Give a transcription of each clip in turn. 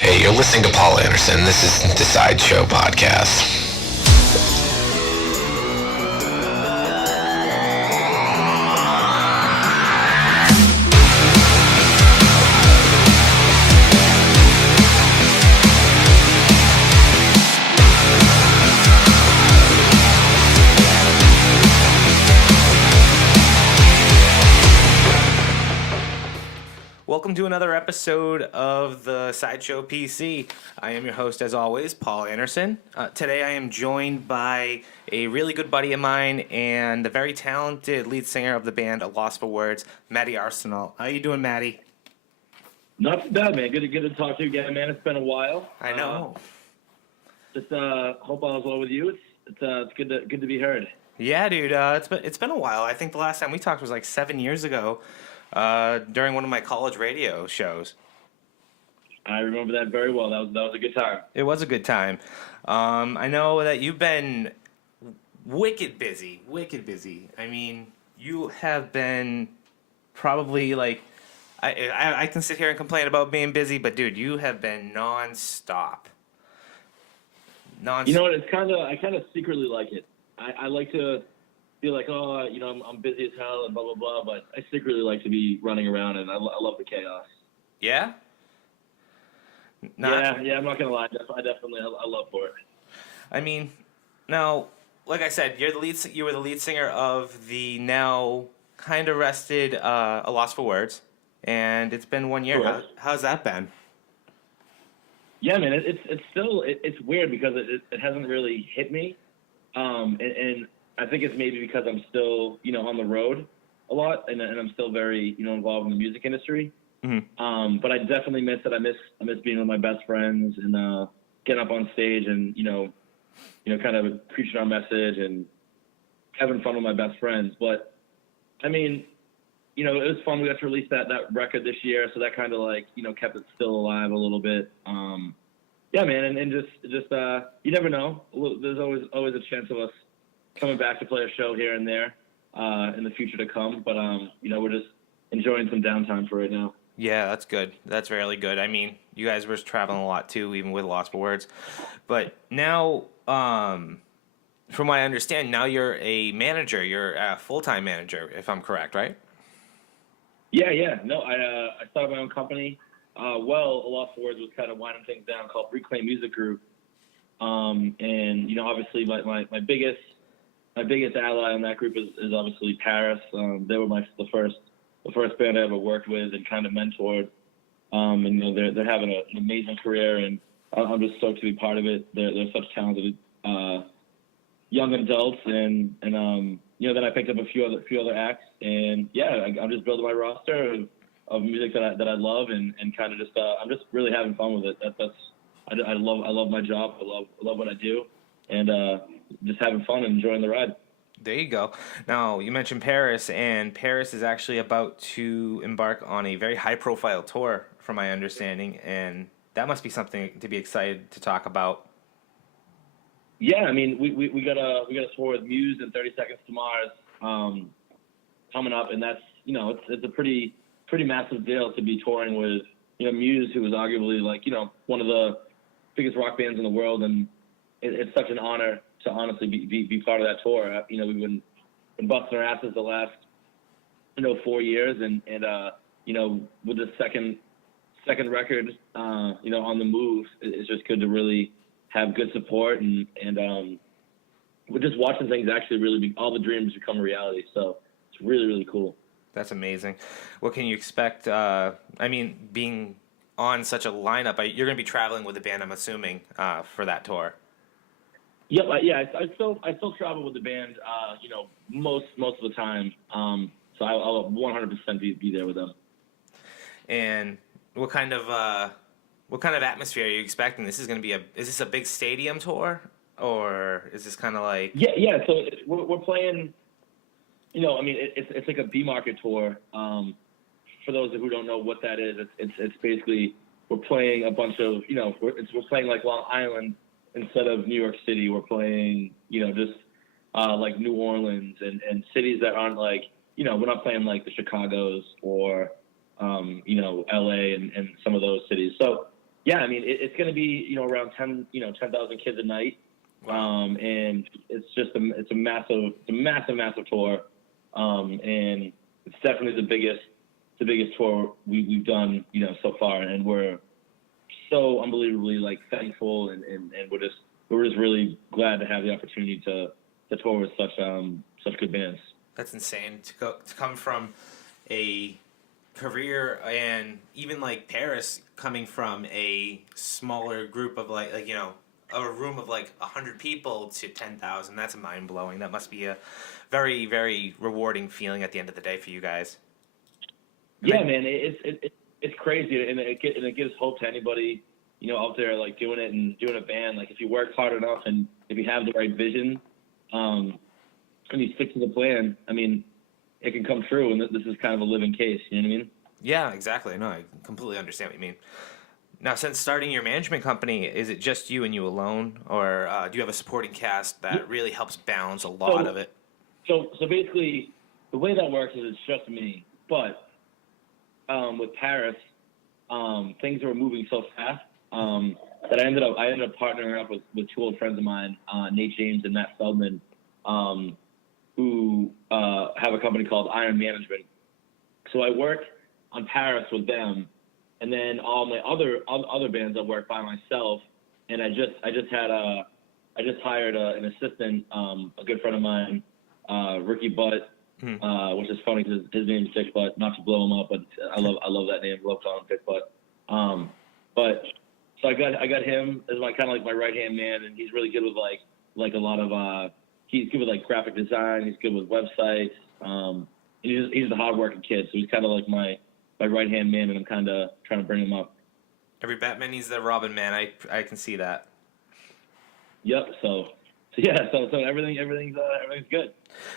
Hey, you're listening to Paul Anderson. This is the Sideshow Podcast. Welcome to another episode of the Sideshow PC. I am your host, as always, Paul Anderson. Today I am joined by a really good buddy of mine and the very talented lead singer of the band, A Loss for Words, Matty Arsenault. How you doing, Matty? Not too bad, man. Good to talk to you again, man. It's been a while. I know. Just hope all is well with you. It's good to be heard. Yeah, dude. It's been a while. I think the last time we talked was like 7 years ago. During one of my college radio shows. I remember that very well. That was a good time. It was a good time. I know that you've been wicked busy. I mean, you have been probably like, I can sit here and complain about being busy, but dude, you have been nonstop. You know what? I kind of secretly like it. I like to feel like, I'm busy as hell and blah, blah, blah, but I secretly like to be running around, and I love the chaos. Yeah? Yeah, I'm not going to lie. I definitely love for it. I mean, now, like I said, you were the lead singer of the now kind of rested A Loss for Words, and it's been 1 year. Correct. How's that been? Yeah, man, it's still weird because it hasn't really hit me, and I think it's maybe because I'm still, on the road a lot, and I'm still very, involved in the music industry. Mm-hmm. But I definitely miss it. I miss being with my best friends and getting up on stage and kind of preaching our message and having fun with my best friends. But I mean, it was fun. We got to release that record this year, so that kind of kept it still alive a little bit. Yeah, man, and just you never know. There's always a chance of us coming back to play a show here and there in the future to come, but we're just enjoying some downtime for right now. Yeah, that's good. That's really good. I mean, you guys were traveling a lot too, even with Lost for Words. But now, from what I understand, now you're a manager. You're a full-time manager, if I'm correct, right? Yeah. No, I started my own company. A Lost for Words was kind of winding things down, called Reclaim Music Group. And obviously my biggest ally in that group is obviously Paris. They were the first band I ever worked with and kind of mentored. And they're having an amazing career, and I'm just stoked to be part of it. They're such talented young adults, and then I picked up a few other acts, and yeah, I'm just building my roster of music that I love, and kind of just I'm just really having fun with it. I love my job. I love what I do, and just having fun and enjoying the ride. There you go. Now, you mentioned Paris, and Paris is actually about to embark on a very high-profile tour, from my understanding, and that must be something to be excited to talk about. Yeah, I mean, we got a tour with Muse and 30 Seconds to Mars coming up, and that's it's a pretty massive deal to be touring with Muse, who is arguably one of the biggest rock bands in the world, and it's such an honor to honestly be part of that tour. We've been busting our asses the last 4 years, and with the second record on the move, it's just good to really have good support, and we're just watching things actually really all the dreams become a reality. So it's really, really cool. That's amazing. What can you expect? Being on such a lineup, you're going to be traveling with the band, I'm assuming, for that tour. Yep, I still travel with the band, most of the time. So I'll 100% be there with them. And what kind of atmosphere are you expecting? Is this a big stadium tour, or is this kind of like? Yeah. So we're playing. It's like a B market tour. For those who don't know what that is, it's basically we're playing a bunch of we're playing like Long Island. Instead of New York City, we're playing, just like New Orleans and cities that aren't like, we're not playing like the Chicagos or, LA and some of those cities. So, yeah, I mean, it's going to be, around 10,000 kids a night. Wow. And it's just it's a massive tour. And it's definitely the biggest tour we've done, so far. And we're so unbelievably like thankful and we're just really glad to have the opportunity to tour with such good bands. That's insane to come from a career and even like Paris coming from a smaller group of like a room of like 100 people to 10,000. That's mind blowing. That must be a very, very rewarding feeling at the end of the day for you guys. Yeah, man, it's crazy, and it gives hope to anybody, out there like doing it and doing a band. Like if you work hard enough and if you have the right vision, and you stick to the plan, I mean, it can come true. And this is kind of a living case. You know what I mean? Yeah, exactly. No, I completely understand what you mean. Now, since starting your management company, is it just you and you alone, or do you have a supporting cast that really helps balance a lot of it? So basically, the way that works is it's just me. But with Paris, things were moving so fast that I ended up partnering up with two old friends of mine, Nate James and Matt Feldman, who have a company called Iron Management. So I worked on Paris with them. And then all my other bands I work by myself, and I just hired an assistant, a good friend of mine, Ricky Butt, which is funny because his name's Dick Butt. Not to blow him up, but I love that name. Love calling him Dick Butt. But so I got him as my kind of like my right hand man, and he's really good with like a lot of he's good with like graphic design. He's good with websites. He's the hardworking kid, so he's kind of like my right-hand man, and I'm kind of trying to bring him up. Every Batman needs the Robin man. I can see that. Yep. So everything's good.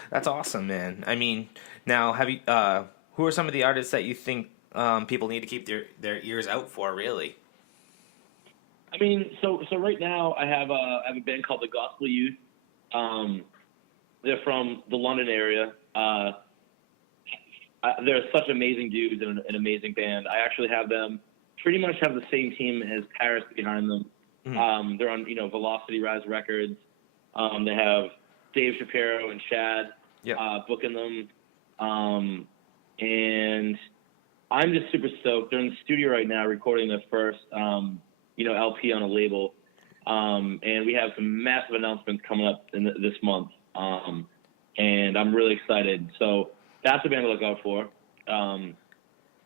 That's awesome, man. I mean, now have you? Who are some of the artists that you think people need to keep their ears out for? Really? I mean, so right now I have a band called the Gospel Youth. They're from the London area. They're such amazing dudes and an amazing band. I actually have them pretty much have the same team as Paris behind them. Mm-hmm. They're on, Velocity Rise Records. They have Dave Shapiro and Chad booking them. And I'm just super stoked. They're in the studio right now recording their first, LP on a label. And we have some massive announcements coming up this month. And I'm really excited. So that's a band to look out for.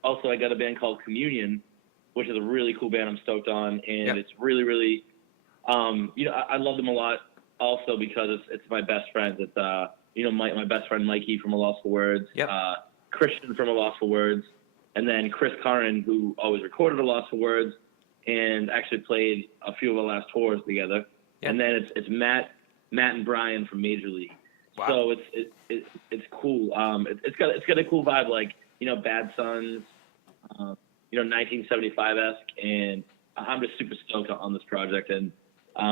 Also, I got a band called Communion, which is a really cool band I'm stoked on. And it's really, really, I love them a lot also because it's my best friends. It's, my best friend Mikey from A Loss for Words, Christian from A Loss for Words, and then Chris Curran, who always recorded A Loss for Words and actually played a few of our last tours together. Yep. And then it's Matt and Brian from Major League. Wow. So it's cool. It's got a cool vibe, like Bad Sons, 1975-esque, and I'm just super stoked on this project. And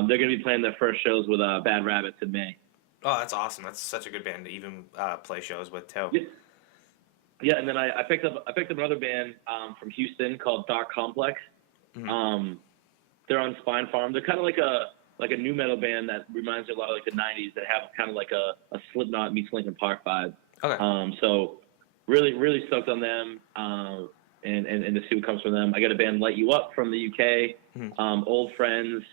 they're gonna be playing their first shows with Bad Rabbits in May. Oh, that's awesome! That's such a good band to even play shows with too. Yeah, and then I picked up another band from Houston called Dark Complex. Mm-hmm. They're on Spine Farm. They're kind of like a new metal band that reminds me a lot of like the '90s that have kind of like a Slipknot meets Linkin Park vibe. Okay. So really, really stoked on them, and to see what comes from them. I got a band Light You Up from the UK, mm-hmm. Old Friends.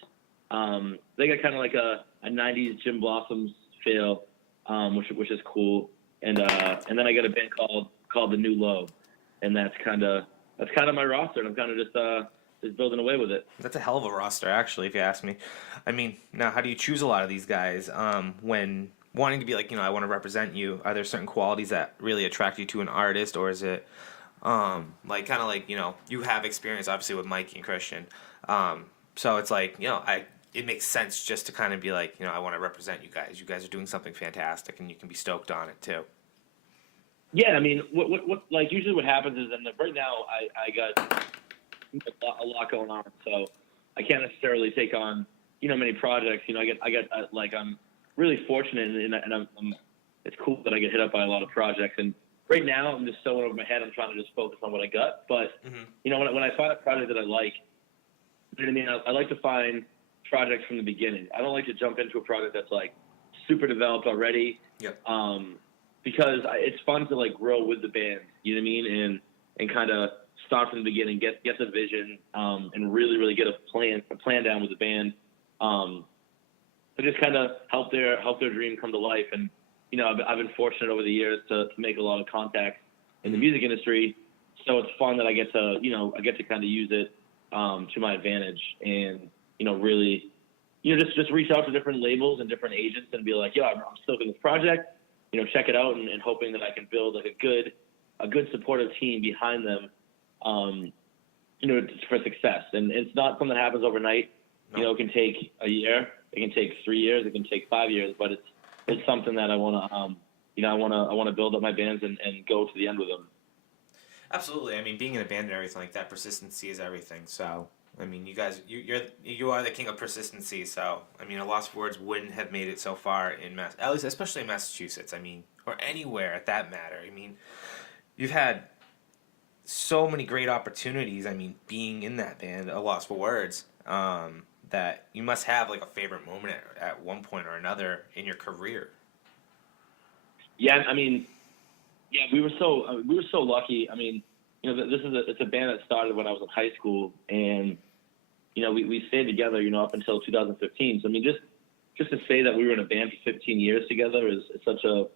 They got kind of like a '90s Jim Blossoms feel, which is cool. And then I got a band called The New Low, and that's kind of my roster, and I'm kind of just building away with it. That's a hell of a roster, actually, if you ask me. I mean, now, how do you choose a lot of these guys when wanting to be like, I want to represent you? Are there certain qualities that really attract you to an artist, or is it you have experience, obviously, with Mike and Christian. So it's like, it makes sense just to kind of be like, I want to represent you guys. You guys are doing something fantastic, and you can be stoked on it, too. Yeah, I mean, what like usually what happens is, and right now I got a lot going on, so I can't necessarily take on many projects. I get I'm really fortunate, and I'm it's cool that I get hit up by a lot of projects. And right now I'm just so over my head. I'm trying to just focus on what I got. But mm-hmm. When I find a project that I like, You know what I mean? I like to find projects from the beginning. I don't like to jump into a project that's like super developed already. Yep. Because it's fun to like grow with the band. You know what I mean? And kind of start from the beginning, get the vision, and really get a plan down with the band. To just kind of help their dream come to life. And you know, I've been fortunate over the years to make a lot of contacts in the music industry. So it's fun that I get to kind of use it to my advantage, and you know, really, you know, just reach out to different labels and different agents and be like, I'm still in this project, you know, check it out, and hoping that I can build like a good supportive team behind them, you know, for success. And it's not something that happens overnight. No. You know, it can take a year, it can take 3 years, it can take 5 years, but it's something that I want to, you know, I want to build up my bands and go to the end with them. Absolutely. I mean, being in a band and everything like that, persistency is everything. So, I mean, you guys, you are the king of persistency. So, I mean, A Lost for Words wouldn't have made it so far in at least, especially in Massachusetts. I mean, or anywhere at that matter. I mean, you've had so many great opportunities. I mean, being in that band, A Lost for Words, that you must have like a favorite moment at one point or another in your career. Yeah, I mean, yeah, we were so lucky. I mean, you know, it's a band that started when I was in high school, and you know, we stayed together, you know, up until 2015. So I mean, just to say that we were in a band for 15 years together is such a,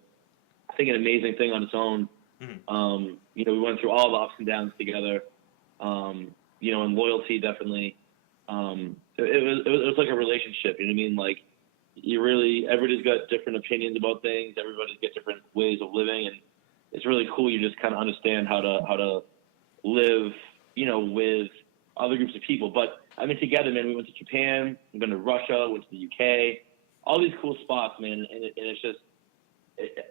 I think, an amazing thing on its own. Mm-hmm. You know, we went through all the ups and downs together. You know, and loyalty definitely. It was like a relationship. You know what I mean? Like, everybody's got different opinions about things. Everybody's got different ways of living, and it's really cool. You just kind of understand how to live, you know, with other groups of people. But I mean, together, man, we went to Japan, we've been to Russia, went to the UK, all these cool spots, man. And it's just,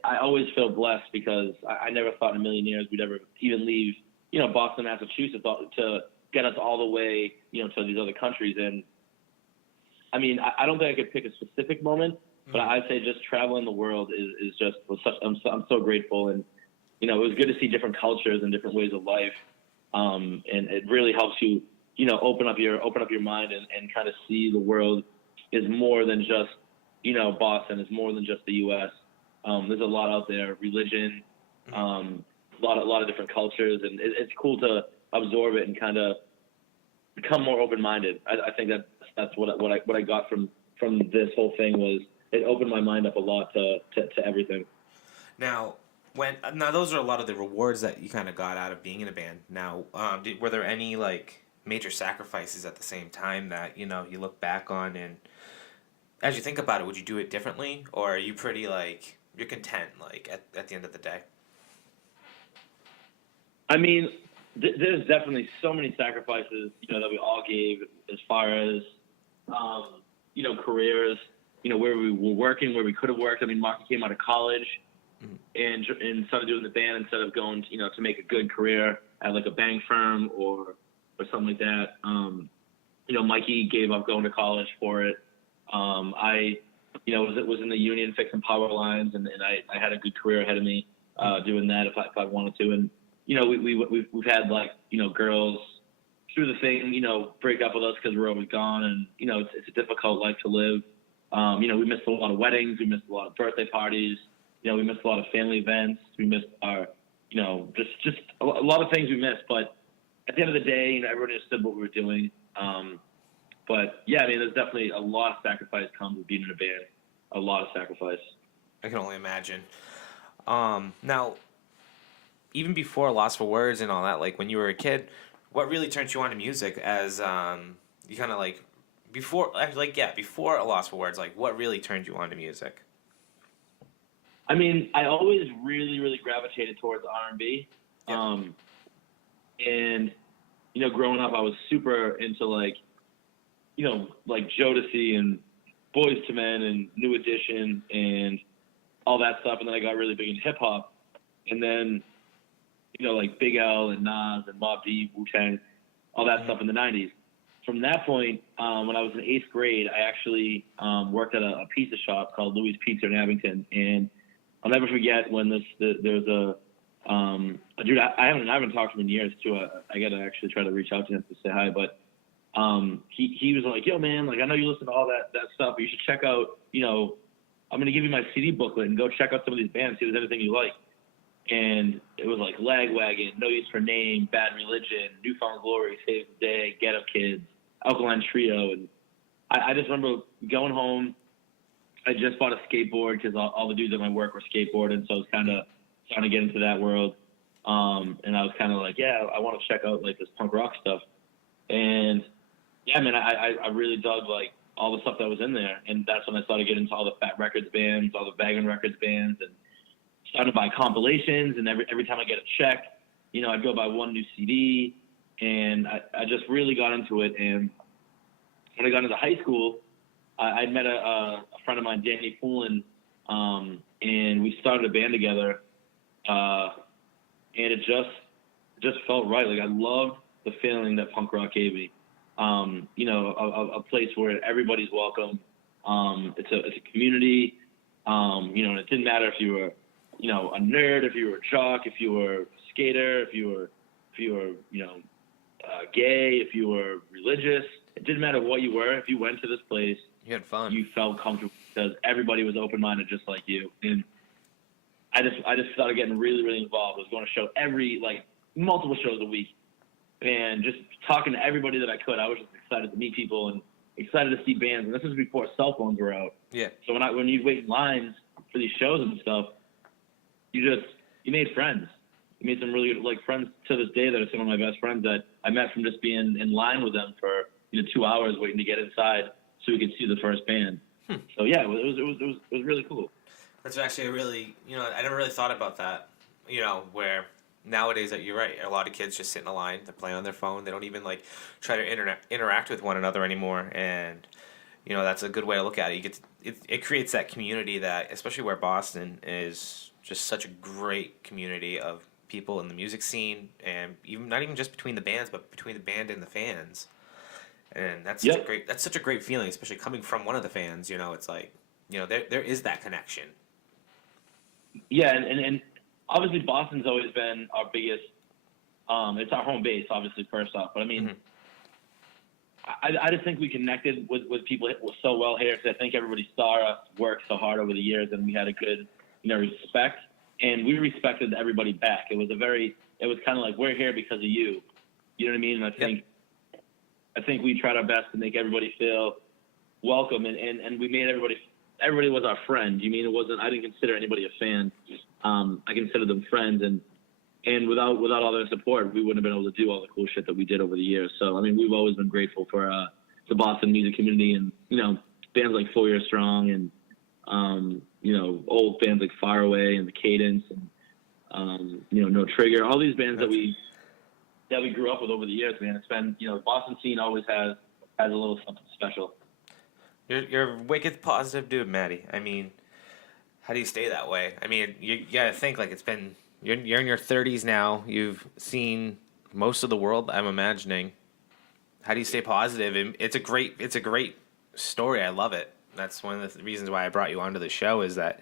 I always feel blessed because I never thought in a million years we'd ever even leave, you know, Boston, Massachusetts to get us all the way, you know, to these other countries. And I mean, I don't think I could pick a specific moment, but I'd say just traveling the world is just I'm so grateful. And you know, it was good to see different cultures and different ways of life. And it really helps you, you know, open up your mind and kind of see the world is more than just, you know, Boston, is more than just the U.S. There's a lot out there, religion, a lot of different cultures, and it's cool to absorb it and kind of become more open-minded. I think that's what I got from this whole thing was it opened my mind up a lot to everything. Now those are a lot of the rewards that you kind of got out of being in a band. Now, were there any like major sacrifices at the same time that, you know, you look back on, and as you think about it, would you do it differently, or are you pretty like you're content like at the end of the day? I mean, there's definitely so many sacrifices, you know, that we all gave as far as, you know, careers, you know, where we were working, where we could have worked. I mean, Marky came out of college and started doing the band instead of going, you know, to make a good career at like a bank firm or something like that. You know, Mikey gave up going to college for it. I, you know, was in the union fixing power lines, and I had a good career ahead of me doing that if I wanted to. And you know, we've had like, you know, girls through the thing, you know, break up with us because we're always gone, and you know, it's a difficult life to live. You know, we missed a lot of weddings, we missed a lot of birthday parties. You know, we missed a lot of family events. We missed our, you know, just a lot of things we missed. But at the end of the day, you know, everyone understood what we were doing. But yeah, I mean, there's definitely a lot of sacrifice comes with being in a band. A lot of sacrifice. I can only imagine. Now, even before Lost for Words and all that, like when you were a kid, what really turned you on to music? As you kind of like before A Lost for Words, like what really turned you on to music? I mean, I always really gravitated towards R&B. Yep. And, you know, growing up, I was super into like, you know, like Jodeci and Boys to Men and New Edition and all that stuff. And then I got really big in hip hop. And then, you know, like Big L and Nas and Mobb Deep, Wu-Tang, all that stuff in the 90s. From that point, when I was in 8th grade, I actually worked at a pizza shop called Louis Pizza in Abington. And I'll never forget when there was a dude, I haven't talked to him in years, too. I got to actually try to reach out to him to say hi. But he was like, yo, man, like, I know you listen to all that stuff, but you should check out, I'm going to give you my CD booklet and go check out some of these bands, see if there's anything you like. And it was like Lagwagon, No Use for Name, Bad Religion, Newfound Glory, Save the Day, Get Up Kids, Alkaline Trio. And I just remember going home. I just bought a skateboard because all the dudes at my work were skateboarding, so I was kind of trying to get into that world. And I was kind of like, yeah, I want to check out like this punk rock stuff. And yeah, man, I really dug like all the stuff that was in there, and that's when I started getting into all the Fat Records bands, all the Vagrant Records bands, and started to buy compilations. And every time I get a check, I'd go buy one new CD, and I just really got into it. And when I got into high school, I'd met a friend of mine, Danny Poulin, and we started a band together, and it just felt right. Like I loved the feeling that punk rock gave me. A place where everybody's welcome. It's a community. And it didn't matter if you were, a nerd, if you were a jock, if you were a skater, if you were, gay, if you were religious. It didn't matter what you were. If you went to this place, You had fun. you felt comfortable because everybody was open-minded just like you. And I just started getting really, really involved. I was going to multiple shows a week, and just talking to everybody that I could. I was just excited to meet people and excited to see bands. And this was before cell phones were out. Yeah. So when you'd wait in lines for these shows and stuff, you made friends. You made some really good friends to this day that are some of my best friends that I met from just being in line with them for 2 hours waiting to get inside so we could see the first band. So yeah, it was really cool. That's actually a really, I never really thought about that, where nowadays, you're right, a lot of kids just sit in a line, they're playing on their phone, they don't even, try to interact with one another anymore, and, that's a good way to look at it. It creates that community that, especially where Boston is just such a great community of people in the music scene, and even not even just between the bands, but between the band and the fans. And that's such a great feeling, especially coming from one of the fans. It's like, there is that connection. Yeah, and obviously Boston's always been our biggest. It's our home base, obviously, first off. But I mean, I just think we connected with people so well here because I think everybody saw us work so hard over the years, and we had a good, respect, and we respected everybody back. It was kind of like, we're here because of you. You know what I mean? And I think we tried our best to make everybody feel welcome, and we made everybody was our friend. You mean it wasn't? I didn't consider anybody a fan. I considered them friends, and without all their support, we wouldn't have been able to do all the cool shit that we did over the years. So I mean, we've always been grateful for the Boston music community, and bands like 4 Year Strong, and old bands like Far Away and The Cadence, and No Trigger. All these bands that we grew up with over the years, man. It's been, the Boston scene always has a little something special. You're a wicked positive dude, Matty. I mean, how do you stay that way? I mean, you gotta think it's been, you're in your 30s now. You've seen most of the world, I'm imagining. How do you stay positive? And it's a great story. I love it. That's one of the reasons why I brought you onto the show, is that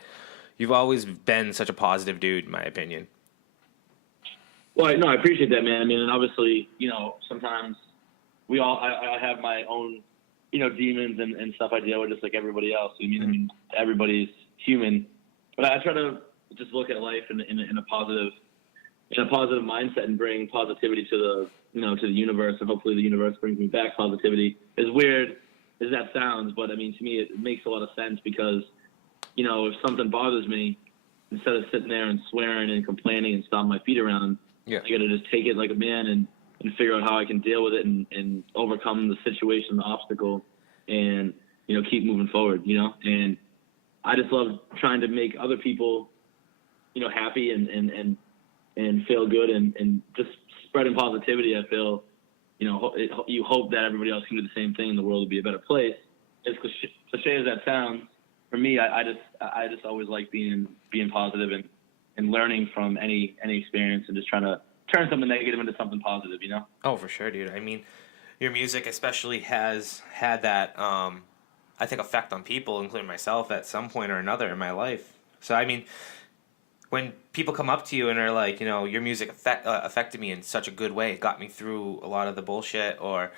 you've always been such a positive dude, in my opinion. Well, no, I appreciate that, man. I mean, and obviously, sometimes I have my own, demons and stuff I deal with just like everybody else. I mean, everybody's human, but I try to just look at life in a positive mindset and bring positivity to the universe, and hopefully the universe brings me back positivity. As weird as that sounds, but I mean, to me, it makes a lot of sense because, if something bothers me, instead of sitting there and swearing and complaining and stomping my feet around, I got to just take it like a man and figure out how I can deal with it and overcome the situation, the obstacle, and, keep moving forward, And I just love trying to make other people, happy and feel good and just spreading positivity. I feel, you hope that everybody else can do the same thing and the world will be a better place. As cliche as that sounds, for me, I just always like being positive and learning from any experience and just trying to turn something negative into something positive, Oh, for sure, dude. I mean, your music especially has had that, I think, effect on people, including myself, at some point or another in my life. So, I mean, when people come up to you and are like, your music affected me in such a good way, it got me through a lot of the bullshit, or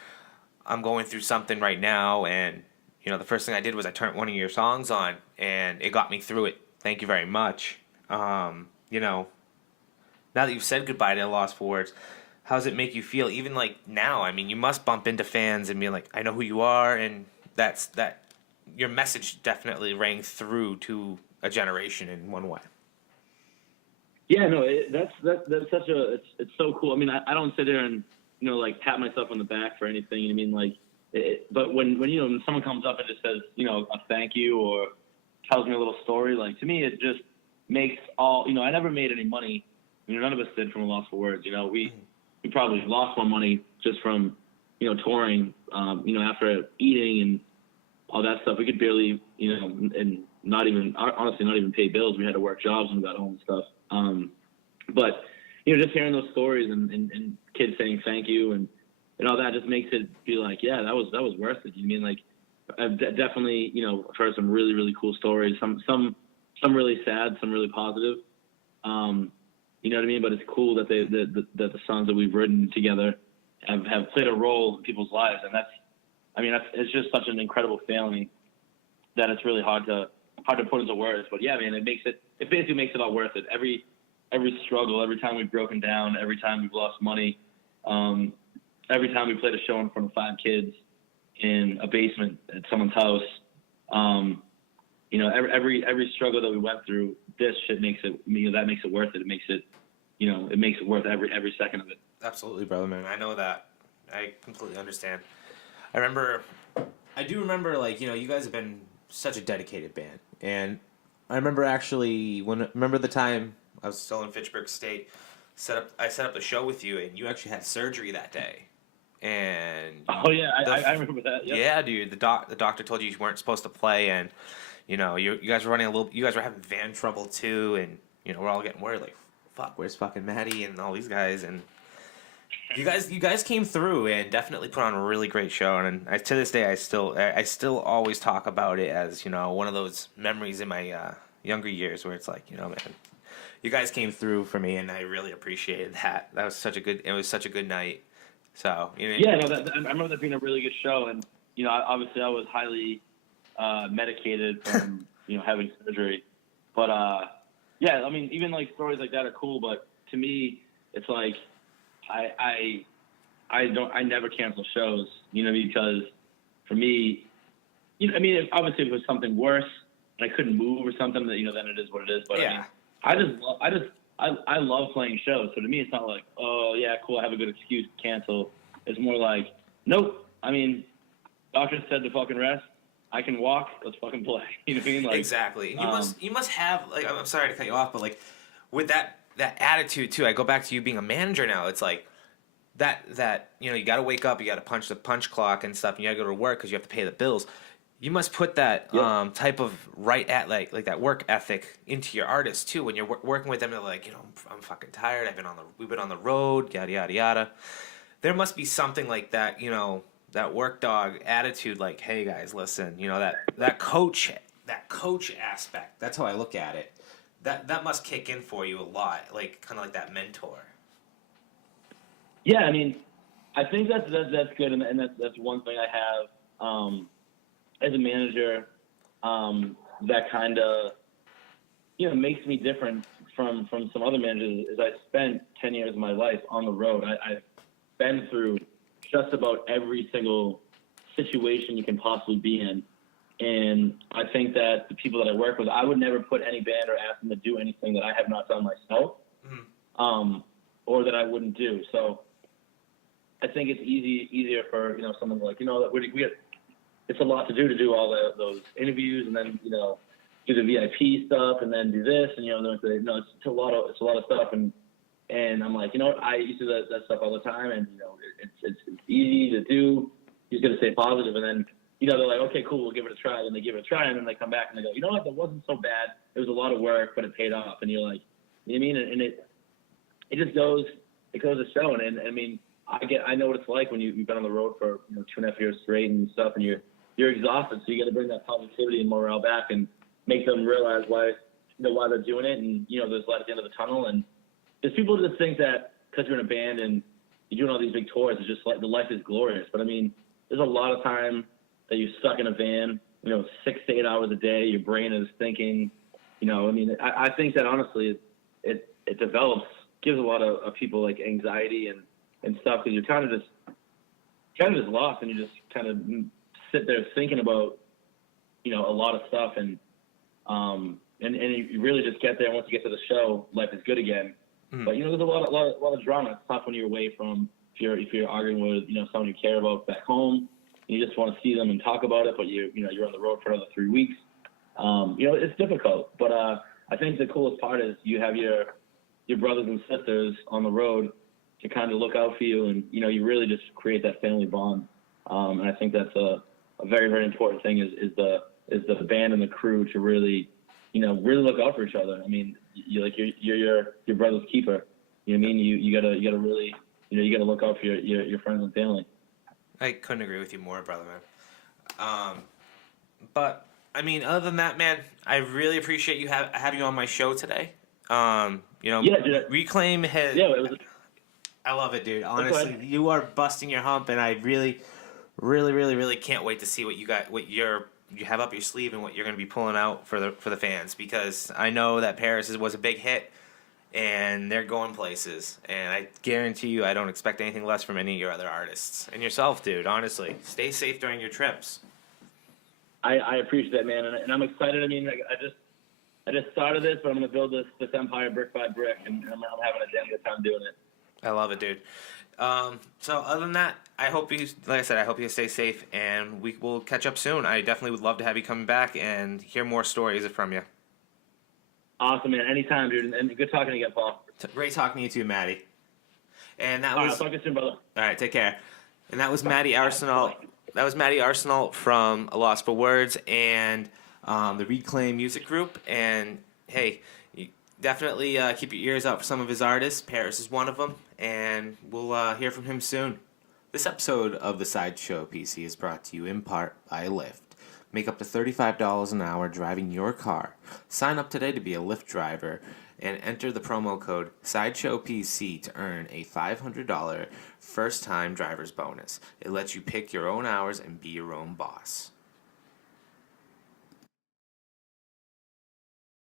I'm going through something right now, and the first thing I did was I turned one of your songs on, and it got me through it. Thank you very much. Now that you've said goodbye to Lost for Words, how does it make you feel? Even like now, I mean, you must bump into fans and be like, I know who you are, and that your message definitely rang through to a generation in one way. Yeah, no, that's such a it's so cool. I mean, I don't sit there and like pat myself on the back for anything. I mean, like, but when when someone comes up and just says a thank you or tells me a little story, like, to me it just makes all I never made any money. None of us did from a Lost for Words. We probably lost more money just from touring. After eating and all that stuff, we could barely and not even pay bills. We had to work jobs when we got home and stuff. But just hearing those stories and kids saying thank you and all that just makes it be like, yeah, that was worth it. You mean, like, I've definitely heard some really, really cool stories. Some really sad, some really positive. You know what I mean? But it's cool that that the songs that we've written together have played a role in people's lives, and it's just such an incredible feeling that it's really hard to put into words. But yeah, man, it basically makes it all worth it. Every struggle, every time we've broken down, every time we've lost money, every time we played a show in front of 5 kids in a basement at someone's house, every struggle that we went through, this shit makes it, that makes it worth it. It makes it, it makes it worth every second of it. Absolutely, brother, man. I know that. I completely understand. I do remember, like, you guys have been such a dedicated band. And I remember remember the time I was still in Fitchburg State, I set up a show with you, and you actually had surgery that day. And oh yeah, I remember that. Yep. Yeah, dude. The doctor told you weren't supposed to play, and you guys were running you guys were having van trouble too, and we're all getting worried, like, fuck, where's fucking Matty and all these guys? And you guys came through and definitely put on a really great show. And to this day, I still always talk about it as one of those memories in my younger years where it's like, man, you guys came through for me, and I really appreciated that. It was such a good night. So yeah, no, I remember that being a really good show, and obviously I was highly medicated from having surgery, but yeah, I mean, even like stories like that are cool, but to me it's like I never cancel shows, because for me, I mean, obviously if it was something worse and I couldn't move or something, that then it is what it is. But yeah. I love playing shows. So to me, it's not like, oh yeah, cool, I have a good excuse to cancel. It's more like, nope. I mean, doctor said to fucking rest. I can walk. Let's fucking play. You know what I mean? Like, exactly. You must have, like, I'm sorry to cut you off, but like with that attitude too. I go back to you being a manager now. It's like that you got to wake up, you got to punch the punch clock and stuff, and you got to go to work because you have to pay the bills. You must put that type of like that work ethic into your artists too. When you're working with them, they're like, I'm fucking tired. We've been on the road, yada yada yada. There must be something like that, that work dog attitude. Like, hey guys, listen, that coach aspect. That's how I look at it. That must kick in for you a lot, like kind of like that mentor. Yeah, I mean, I think that's good, and that's one thing I have. As a manager, that kind of makes me different from some other managers. Is I spent 10 years of my life on the road. I've been through just about every single situation you can possibly be in, and I think that the people that I work with, I would never put any band or ask them to do anything that I have not done myself, or that I wouldn't do. So I think it's easier for someone like that we get. It's a lot to do all those interviews, and then do the VIP stuff, and then do this, and it's a lot of stuff, and I'm like, I used to do that stuff all the time, and it's easy to do. You just got to stay positive, and then they're like, okay, cool, we'll give it a try. Then they give it a try, and then they come back and they go, you know what, that wasn't so bad. It was a lot of work, but it paid off, and you're like, you know what I mean? And it just goes to show, and I mean, I know what it's like when you've been on the road for 2.5 years straight and stuff, and you're exhausted, so you got to bring that positivity and morale back and make them realize why they're doing it, and there's light at the end of the tunnel. And there's people just think that because you're in a band and you're doing all these big tours, it's just like the life is glorious. But I mean, there's a lot of time that you're stuck in a van, 6 to 8 hours a day. Your brain is thinking, I think that honestly, it gives a lot of people like anxiety and stuff, because you're kind of just lost, and you just kind of sit there thinking about, a lot of stuff, and you really just get there. Once you get to the show, life is good again. Mm. But there's a lot of drama. It's tough when you're away from, if you're arguing with someone you care about back home. You just want to see them and talk about it, but you're on the road for another 3 weeks. It's difficult. But I think the coolest part is you have your brothers and sisters on the road to kind of look out for you, and you really just create that family bond. And I think that's a very, very important thing is the band and the crew to really really look out for each other. I mean, you're your brother's keeper. You know what I mean? You gotta really you gotta look out for your friends and family. I couldn't agree with you more, brother, man. But I mean, other than that, man, I really appreciate you having you on my show today. Yeah, dude. Reclaim has. Yeah, it was. I love it, dude. Honestly, you are busting your hump, and I really, really, really, really can't wait to see what you have up your sleeve and what you're going to be pulling out for the fans, because I know that Paris was a big hit, and they're going places, and I guarantee you I don't expect anything less from any of your other artists. And yourself, dude, honestly. Stay safe during your trips. I appreciate that, man, and I'm excited. I mean, I just started this, but I'm going to build this empire brick by brick, and I'm having a damn good time doing it. I love it, dude. So other than that, I hope you stay safe, and we will catch up soon. I definitely would love to have you come back and hear more stories from you. Awesome, man. Anytime, dude. And good talking to you again, Paul. Great talking to you too, Matty. And that All was. right, I'll talk to you soon, brother. All right, take care. And that was Matty Arsenault. That was Matty Arsenault from A Loss for Words and the Reclaim Music Group. And hey, you definitely keep your ears out for some of his artists. Paris is one of them, and we'll hear from him soon. This episode of the Sideshow PC is brought to you in part by Lyft. Make up to $35 an hour driving your car. Sign up today to be a Lyft driver and enter the promo code SideshowPC to earn a $500 first-time driver's bonus. It lets you pick your own hours and be your own boss.